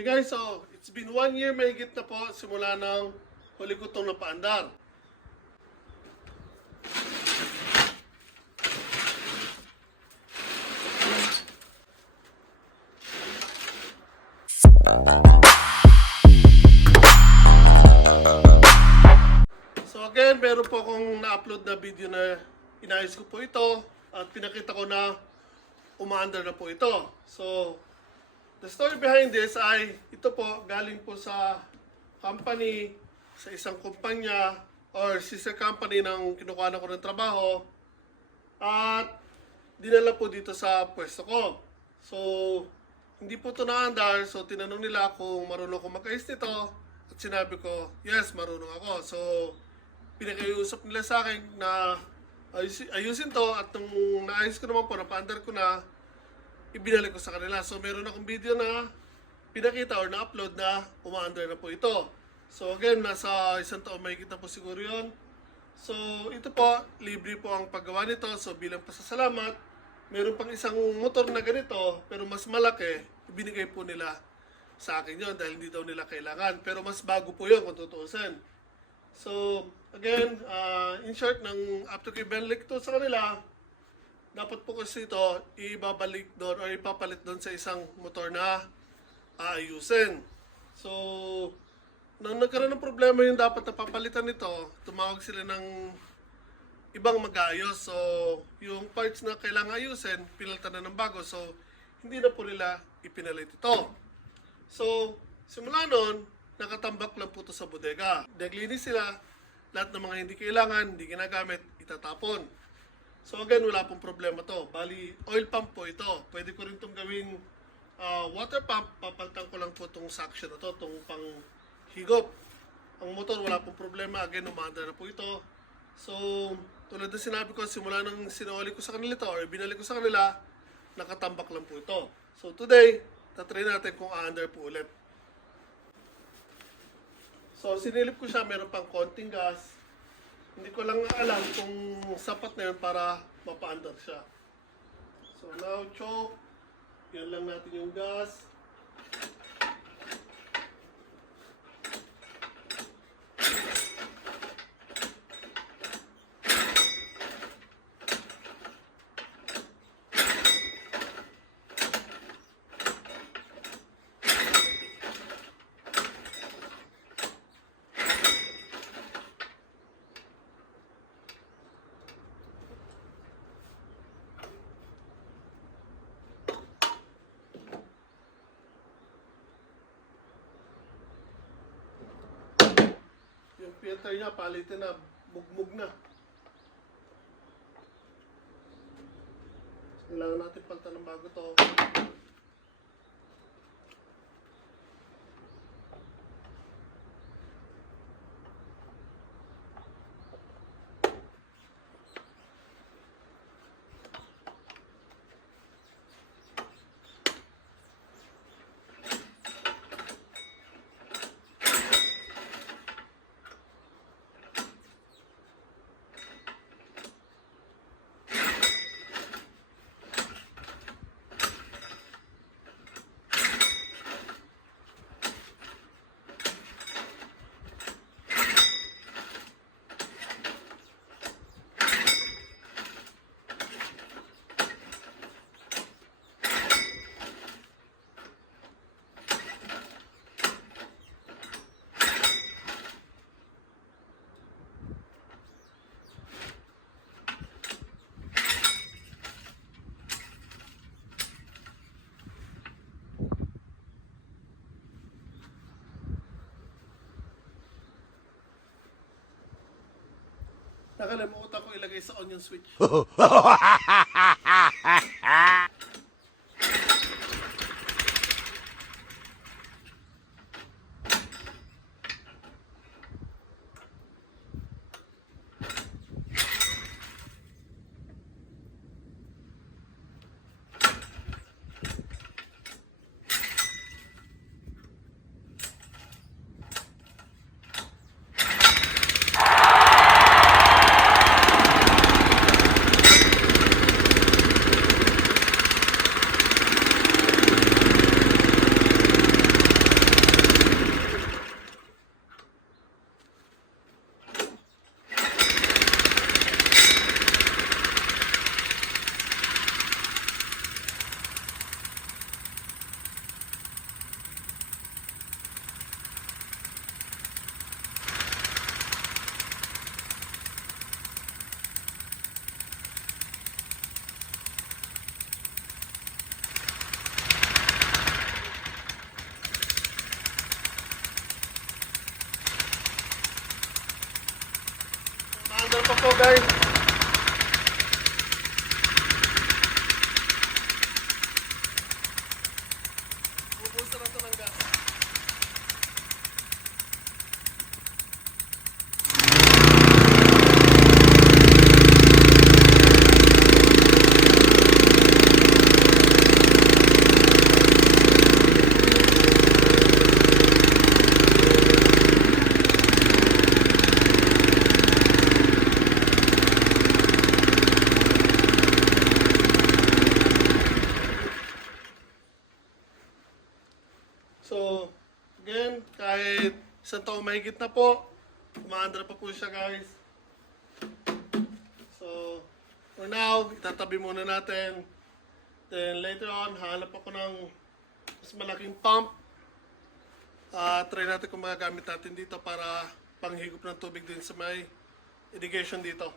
Hey guys, so it's been 1 year mahigit na po simula ng huli ko itong napaandar. So again, meron po akong na-upload na video na inayos ko po ito at pinakita ko na umaandar na po ito. So, the story behind this ay ito po galing po sa company, sa isang kumpanya or sister company ng kinukuha ko ng trabaho at dinala po dito sa pwesto ko. So, hindi po ito naandar. So, tinanong nila kung marunong ko mag-ayos nito at sinabi ko, yes, marunong ako. So, pinag-iusap nila sa akin na ayusin to at nung naayos ko naman po, napaandar ko na, ibinalik ko sa kanila. So, meron akong video na pinakita or na-upload na umaandar na po ito. So, again, nasa isang taon mahigit na po siguro yun. So, ito po, libre po ang paggawa nito. So, bilang pasasalamat, meron pang isang motor na ganito, pero mas malaki, ibinigay po nila sa akin yun dahil hindi daw nila kailangan. Pero mas bago po yun kung tutuusin. So, again, in short, nang after ko ibalik ito sa kanila, dapat po kasi ito ibabalik doon or ipapalit doon sa isang motor na aayusin. So, nang nagkaroon ng problema yung dapat na papalitan nito, tumawag sila ng ibang mag-aayos. So, yung parts na kailangan ayusin, pinalitan na ng bago. So, hindi na po nila ipinalit ito. So, simula noon, nakatambak lang po ito sa bodega. Naglinis sila, lahat ng mga hindi kailangan, hindi ginagamit, itatapon. So again, wala pong problema to. Bali, oil pump po ito. Pwede ko rin itong gawing water pump. Papalitan ko lang po itong suction na to, itong pang higop. Ang motor, wala pong problema. Again, umaandar na po ito. So, tulad na sinabi ko, simula nang sinuli ko sa kanila ito or binalik ko sa kanila, nakatambak lang po ito. So today, tatry natin kung aandar po ulit. So, sinilip ko siya, meron pang konting gas. Hindi ko lang alam kung sapat na yun para mapaandar siya. So, now, choke. Yan lang natin yung gas. Yung filter niya, palitin na, mugmug na. Kailangan natin palitan ng bago to. Nakalimutan ko ilagay sa onion switch. po guys. Ubusan na ito ng gas. So, again, kahit isang taon mahigit na po, umaandar pa po siya guys. So, for now, itatabi muna natin. Then later on, hahanap ako ng mas malaking pump. Try natin kung magagamit natin dito para panghigop ng tubig din sa may irrigation dito.